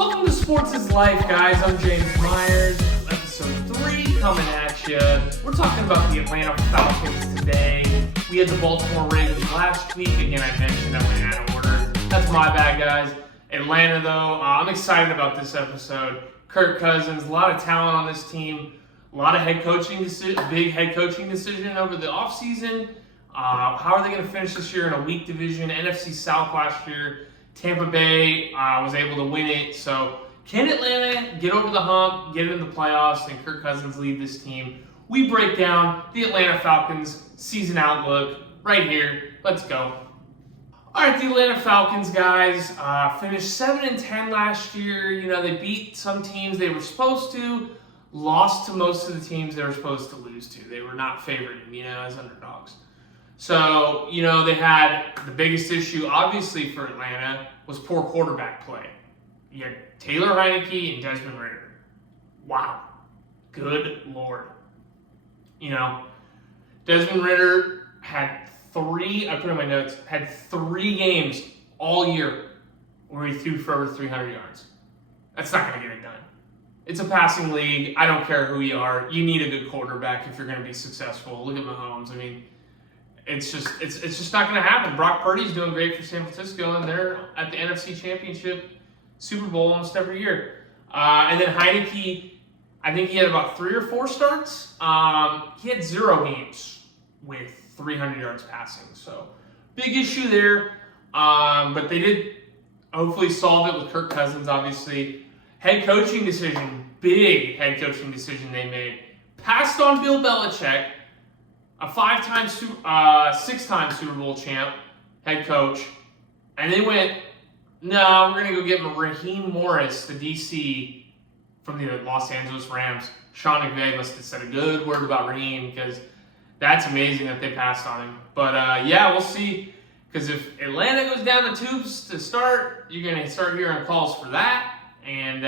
Welcome to Sports is Life, guys. I'm James Myers. Episode 3 coming at you. We're talking about the Atlanta Falcons today. We had the Baltimore Ravens last week. Again, I mentioned I went out of order. That's my bad, guys. Atlanta, though, I'm excited about this episode. Kirk Cousins, a lot of talent on this team. A lot of big head coaching decision over the offseason. How are they going to finish this year in a weak division? NFC South last year. Tampa Bay was able to win it. So can Atlanta get over the hump, get in the playoffs, and Kirk Cousins lead this team? We break down the Atlanta Falcons season outlook right here. Let's go. All right, the Atlanta Falcons, guys, finished 7-10 last year. You know, they beat some teams they were supposed to, lost to most of the teams they were supposed to lose to. They were not favored, as underdogs. So, they had the biggest issue, obviously, for Atlanta was poor quarterback play. You had Taylor Heineke and Desmond Ridder. Wow. Good Lord. Desmond Ridder had had 3 games all year where he threw for over 300 yards. That's not going to get it done. It's a passing league. I don't care who you are. You need a good quarterback if you're going to be successful. Look at Mahomes. It's just not going to happen. Brock Purdy's doing great for San Francisco, and they're at the NFC Championship, Super Bowl almost every year. And then Heineke, I think he had about 3 or 4 starts. He had 0 games with 300 yards passing. So big issue there. But they did hopefully solve it with Kirk Cousins, obviously. Head coaching decision, big head coaching decision they made. Passed on Bill Belichick, a 6-time Super Bowl champ, head coach, and they went, no, we're going to go get Raheem Morris, the DC from the Los Angeles Rams. Sean McVay must have said a good word about Raheem because that's amazing that they passed on him. But we'll see, because if Atlanta goes down the tubes to start, you're going to start hearing calls for that, and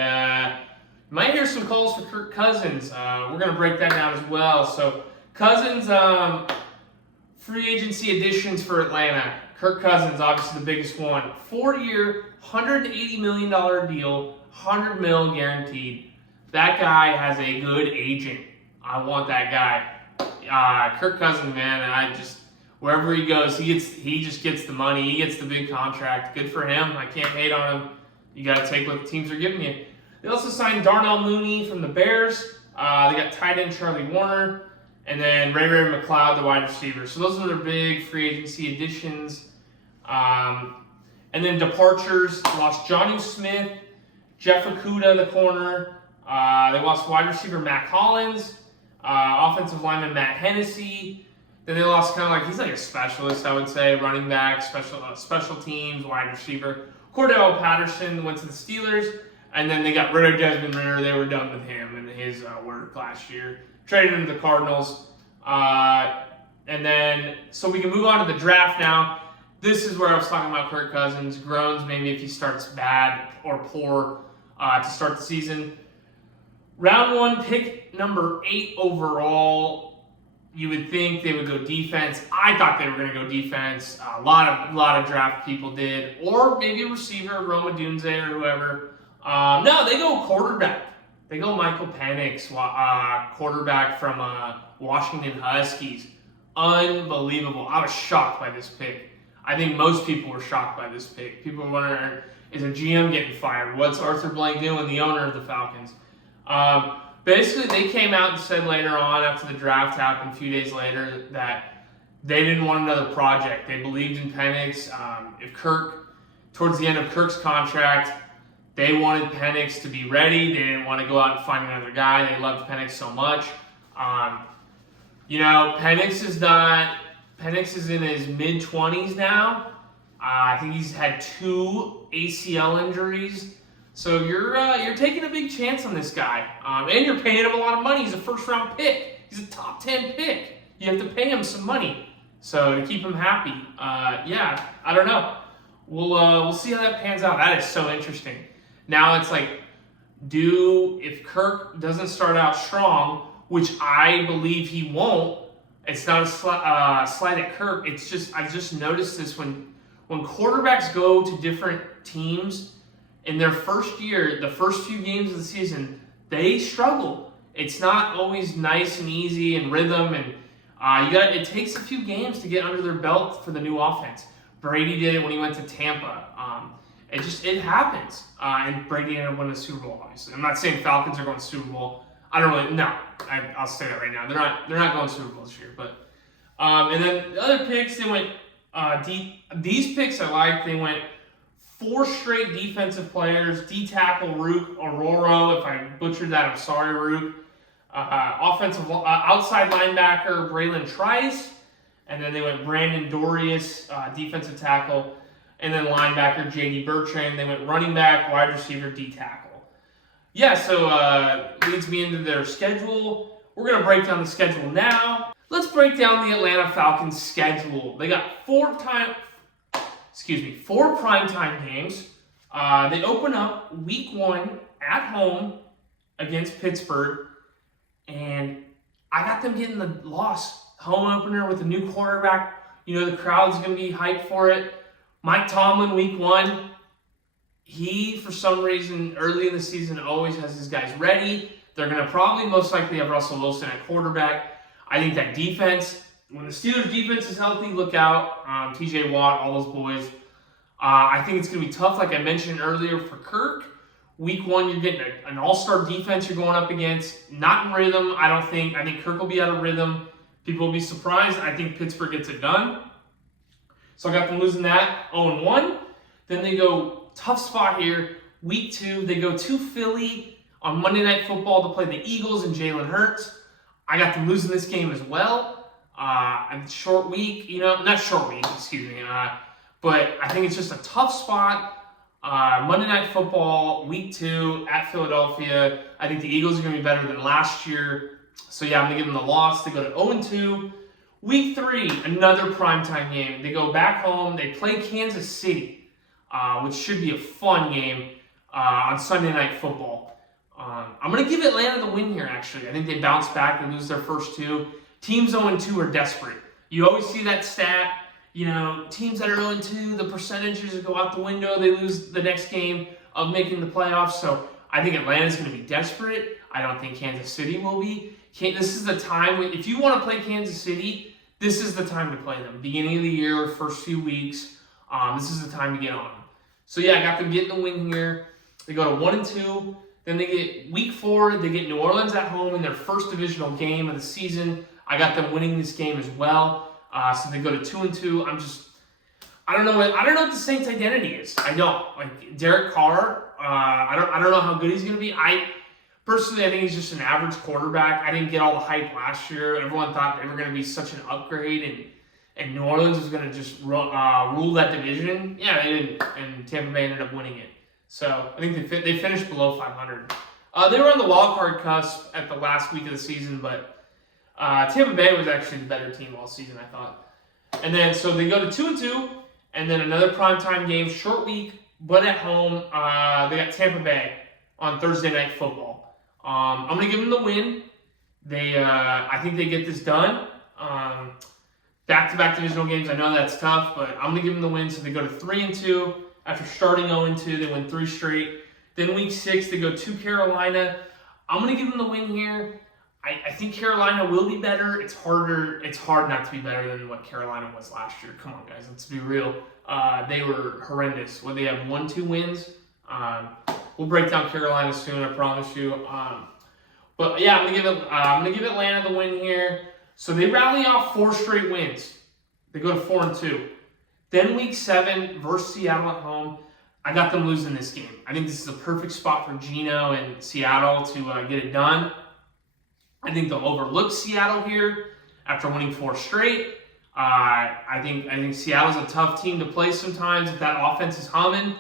you might hear some calls for Kirk Cousins. We're going to break that down as well. So Cousins, free agency additions for Atlanta. Kirk Cousins, obviously the biggest one. 4-year, $180 million deal, $100 million guaranteed. That guy has a good agent. I want that guy. Kirk Cousins, man, wherever he goes, he just gets the money. He gets the big contract. Good for him. I can't hate on him. You got to take what the teams are giving you. They also signed Darnell Mooney from the Bears. They got tight end Charlie Warner. And then Ray McLeod, the wide receiver. So those are their big free agency additions. And then departures, lost Jonnu Smith, Jeff Okudah, the corner. They lost wide receiver Matt Collins, offensive lineman Matt Hennessy. Then they lost he's like a specialist, I would say, running back, special teams, wide receiver. Cordell Patterson went to the Steelers. And then they got rid of Desmond Ridder. They were done with him and his work last year. Traded him to the Cardinals. And then, so we can move on to the draft now. This is where I was talking about Kirk Cousins. Groans maybe if he starts bad or poor to start the season. Round 1, pick number 8 overall. You would think they would go defense. I thought they were going to go defense. A lot of draft people did. Or maybe a receiver, Roma Dunze or whoever. No, they go quarterback. They go Michael Penix, quarterback from Washington Huskies. Unbelievable. I was shocked by this pick. I think most people were shocked by this pick. People were wondering, is a GM getting fired? What's Arthur Blank doing, the owner of the Falcons? Basically, they came out and said later on, after the draft happened a few days later, that they didn't want another project. They believed in Penix. Towards the end of Kirk's contract, they wanted Penix to be ready. They didn't want to go out and find another guy. They loved Penix so much. Penix is in his mid-20s now. I think he's had 2 ACL injuries. So you're taking a big chance on this guy. And you're paying him a lot of money. He's a first-round pick. He's a top 10 pick. You have to pay him some money. So to keep him happy. I don't know. We'll see how that pans out. That is so interesting. Now it's like, if Kirk doesn't start out strong, which I believe he won't, it's not a slight at Kirk. It's just, I've just noticed this when quarterbacks go to different teams, in their first year, the first few games of the season, they struggle. It's not always nice and easy and rhythm, and it takes a few games to get under their belt for the new offense. Brady did it when he went to Tampa. It happens. And Brady ended up winning the Super Bowl, obviously. I'm not saying Falcons are going to Super Bowl. I'll say that right now. They're not going to Super Bowl this year. But and then the other picks, they went deep. These picks I like. They went 4 straight defensive players. D tackle Rook Aurora. If I butchered that, I'm sorry, Rook. Offensive outside linebacker Braylon Trice. And then they went Brandon Dorius, defensive tackle. And then linebacker J.D. Bertrand. They went running back, wide receiver, D tackle. Yeah, so leads me into their schedule. We're going to break down the schedule now. Let's break down the Atlanta Falcons schedule. They got 4 primetime games. They open up week 1 at home against Pittsburgh. And I got them getting the loss. Home opener with a new quarterback. You know, the crowd's going to be hyped for it. Mike Tomlin, week 1, he, for some reason, early in the season, always has his guys ready. They're going to probably most likely have Russell Wilson at quarterback. I think that defense, when the Steelers' defense is healthy, look out. TJ Watt, all those boys. I think it's going to be tough, like I mentioned earlier, for Kirk. Week 1, you're getting an all-star defense you're going up against. Not in rhythm, I don't think. I think Kirk will be out of rhythm. People will be surprised. I think Pittsburgh gets it done. So I got them losing that 0-1. Then they go, tough spot here. Week 2, they go to Philly on Monday Night Football to play the Eagles and Jalen Hurts. I got them losing this game as well. And short week, not short week, excuse me. But I think it's just a tough spot. Monday Night Football, week 2 at Philadelphia. I think the Eagles are going to be better than last year. So yeah, I'm going to give them the loss. They go to 0-2. Week 3, another primetime game. They go back home. They play Kansas City, which should be a fun game on Sunday Night Football. I'm going to give Atlanta the win here, actually. I think they bounce back and lose their first 2. Teams 0-2 are desperate. You always see that stat. Teams that are 0-2, the percentages go out the window. They lose the next game of making the playoffs. So I think Atlanta's going to be desperate. I don't think Kansas City will be. This is the time, if you want to play Kansas City, this is the time to play them. Beginning of the year, first few weeks, this is the time to get on them. So yeah, I got them getting the win here. They go to 1-2. Then they get week 4, they get New Orleans at home in their first divisional game of the season. I got them winning this game as well. So they go to 2-2. I don't know what the Saints' identity is. I don't. Like Derek Carr, I don't know how good he's going to be. Personally, I think he's just an average quarterback. I didn't get all the hype last year. Everyone thought they were going to be such an upgrade, and New Orleans was going to just rule that division. Yeah, they didn't, and Tampa Bay ended up winning it. So I think they finished below 500. They were on the wild card cusp at the last week of the season, but Tampa Bay was actually the better team all season, I thought. And then so they go to 2-2, and then another primetime game, short week, but at home. They got Tampa Bay on Thursday Night Football. I'm going to give them the win. I think they get this done. Back-to-back divisional games, I know that's tough, but I'm going to give them the win. So they go to 3-2. After starting 0-2, they win 3 straight. Then week 6, they go to Carolina. I'm going to give them the win here. I think Carolina will be better. It's hard not to be better than what Carolina was last year. Come on, guys, let's be real. They were horrendous. They have 1-2 wins. We'll break down Carolina soon, I promise you. But yeah, I'm gonna give Atlanta the win here. So they rally off 4 straight wins. They go to 4-2. Then week 7 versus Seattle at home. I got them losing this game. I think this is a perfect spot for Geno and Seattle to get it done. I think they'll overlook Seattle here after winning 4 straight. I think Seattle's a tough team to play sometimes if that offense is humming.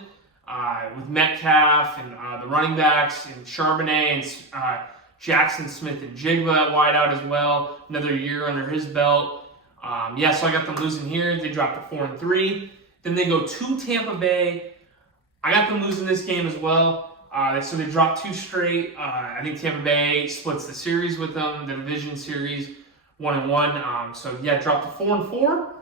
With Metcalf and the running backs and Charbonnet and Jackson Smith and Jigba at wideout as well. Another year under his belt. So I got them losing here. They dropped to 4-3. Then they go to Tampa Bay. I got them losing this game as well. So they dropped 2 straight. I think Tampa Bay splits the series with them, the division series, 1-1. Dropped to 4-4.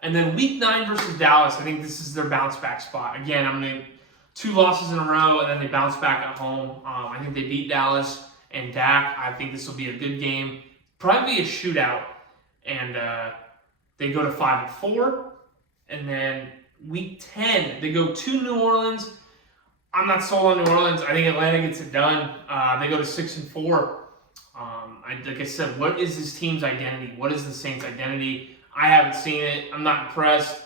And then week 9 versus Dallas, I think this is their bounce back spot. Again, I'm going to 2 losses in a row, and then they bounce back at home. I think they beat Dallas and Dak. I think this will be a good game. Probably a shootout. And they go to 5-4. And then week 10, they go to New Orleans. I'm not sold on New Orleans. I think Atlanta gets it done. They go to 6-4. Like I said, what is this team's identity? What is the Saints' identity? I haven't seen it. I'm not impressed.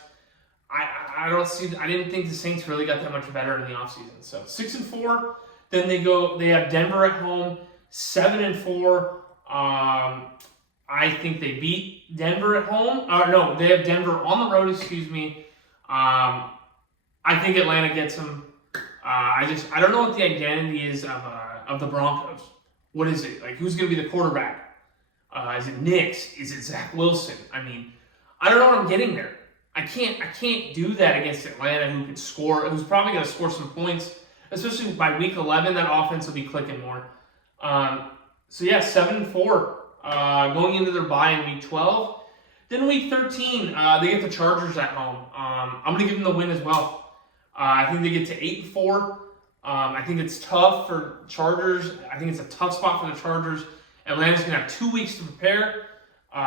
I didn't think the Saints really got that much better in the offseason. So 6-4. Then they have Denver at home, 7-4. I think they beat Denver at home. No, they have Denver on the road, excuse me. I think Atlanta gets them. I don't know what the identity is of the Broncos. What is it? Like, who's going to be the quarterback? Is it Nix? Is it Zach Wilson? I mean, I don't know what I'm getting there. I can't do that against Atlanta, who can score, who's probably going to score some points, especially by week 11. That offense will be clicking more. So yeah, 7-4 going into their bye in week 12. Then week 13, they get the Chargers at home. I'm going to give them the win as well. I think they get to 8-4. I think it's tough for Chargers. I think it's a tough spot for the Chargers. Atlanta's going to have 2 weeks to prepare.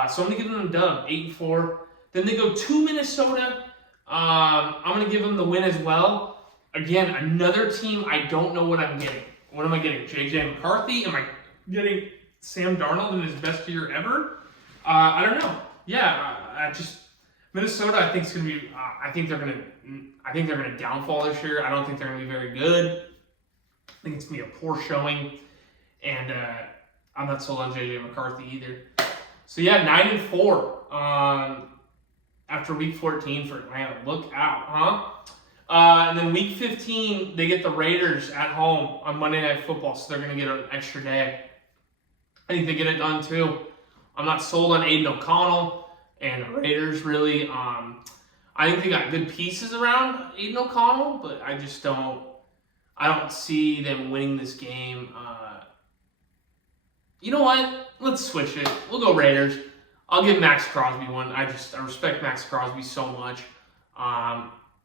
So I'm going to give them a dub, 8-4. Then they go to Minnesota. I'm going to give them the win as well. Again, another team I don't know what I'm getting. What am I getting? J.J. McCarthy? Am I getting Sam Darnold in his best year ever? I don't know. Yeah, Minnesota. I think it's going to be. I think they're going to downfall this year. I don't think they're going to be very good. I think it's going to be a poor showing, and I'm not sold on J.J. McCarthy either. So yeah, 9-4 after week 14 for Atlanta. Look out, huh? And then week 15, they get the Raiders at home on Monday Night Football, so they're going to get an extra day. I think they get it done too. I'm not sold on Aiden O'Connell and the Raiders really. I think they got good pieces around Aiden O'Connell, but I don't see them winning this game. You know what? Let's switch it. We'll go Raiders. I'll give Max Crosby one. I respect Max Crosby so much.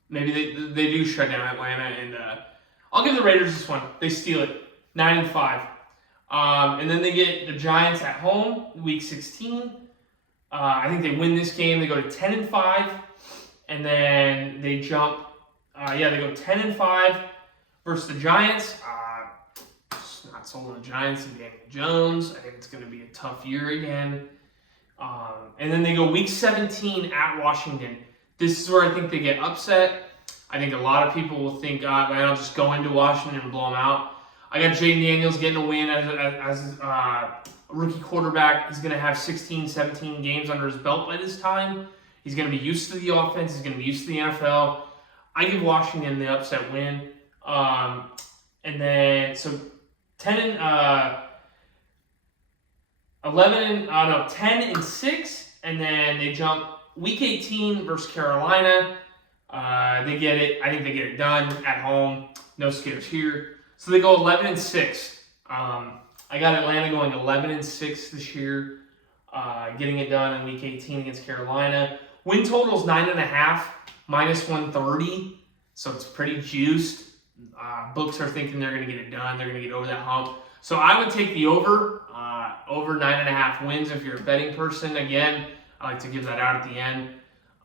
Maybe they do shut down Atlanta, and I'll give the Raiders this one. They steal it, 9-5. And then they get the Giants at home, week 16. I think they win this game. They go to 10-5, and then they jump. They go 10-5 versus the Giants. Just not sold on the Giants and Daniel Jones. I think it's going to be a tough year again. And then they go week 17 at Washington. This is where I think they get upset. I think a lot of people will think, I'll just go into Washington and blow them out. I got Jaden Daniels getting a win as a rookie quarterback. He's going to have 16, 17 games under his belt by this time. He's going to be used to the offense. He's going to be used to the NFL. I give Washington the upset win. And then, so 10 and 6, and then they jump week 18 versus Carolina. They get it. I think they get it done at home. No scares here. So they go 11-6. I got Atlanta going 11-6 this year, getting it done in week 18 against Carolina. Win total is 9.5, minus 130. So it's pretty juiced. Books are thinking they're going to get it done. They're going to get over that hump. So I would take the over 9.5 wins if you're a betting person. Again, I like to give that out at the end.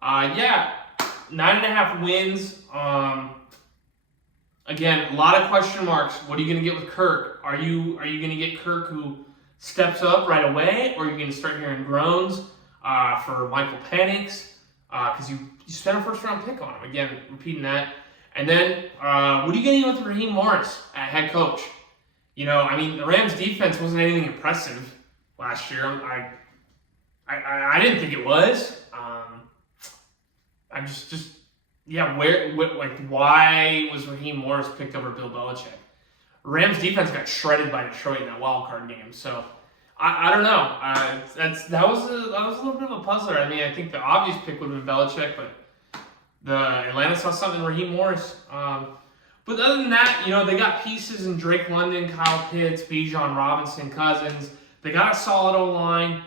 9.5 wins. Again, a lot of question marks. What are you going to get with Kirk? Are you going to get Kirk who steps up right away, or are you going to start hearing groans for Michael Penix? Because you spent a first-round pick on him. Again, repeating that. And then, what are you going to do with Raheem Morris at head coach? The Rams' defense wasn't anything impressive last year. I didn't think it was. Why was Raheem Morris picked over Bill Belichick? Rams defense got shredded by Detroit in that wild card game. So I don't know. That was a little bit of a puzzler. I think the obvious pick would have been Belichick, but the Atlanta saw something in Raheem Morris. But other than that, they got pieces in Drake London, Kyle Pitts, Bijan Robinson, Cousins. They got a solid O-line.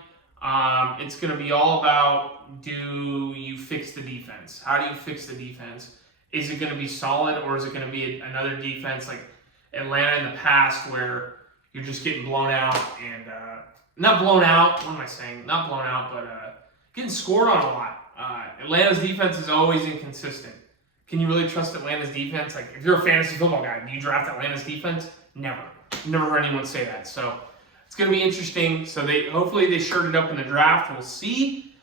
It's going to be all about, do you fix the defense? How do you fix the defense? Is it going to be solid, or is it going to be another defense like Atlanta in the past where you're just getting blown out and not blown out? What am I saying? Not blown out, but getting scored on a lot. Atlanta's defense is always inconsistent. Can you really trust Atlanta's defense? Like, if you're a fantasy football guy, do you draft Atlanta's defense? Never. Never heard anyone say that. So it's going to be interesting. So hopefully they shirted up in the draft. We'll see.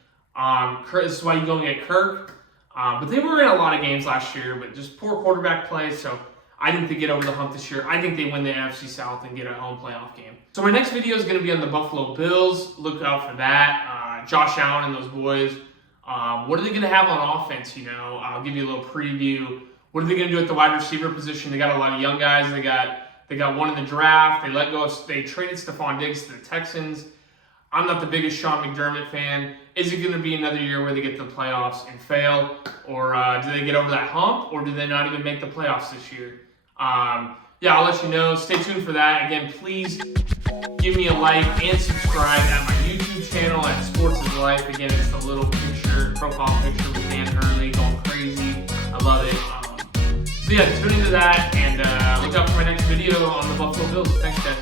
This is why you go and get Kirk. But they were in a lot of games last year, but just poor quarterback play. So I think they get over the hump this year. I think they win the NFC South and get a home playoff game. So my next video is going to be on the Buffalo Bills. Look out for that. Josh Allen and those boys. What are they going to have on offense? I'll give you a little preview. What are they going to do at the wide receiver position? They got a lot of young guys. They got one in the draft. They traded Stephon Diggs to the Texans. I'm not the biggest Sean McDermott fan. Is it going to be another year where they get to the playoffs and fail? Or do they get over that hump? Or do they not even make the playoffs this year? Yeah, I'll let you know. Stay tuned for that. Again, please give me a like and subscribe at my YouTube channel at Sports is Life. Again, it's the little profile picture with Dan Hurley going crazy. I love it. So yeah, tune into that and look out for my next video on the Buffalo Bills. Thanks, guys.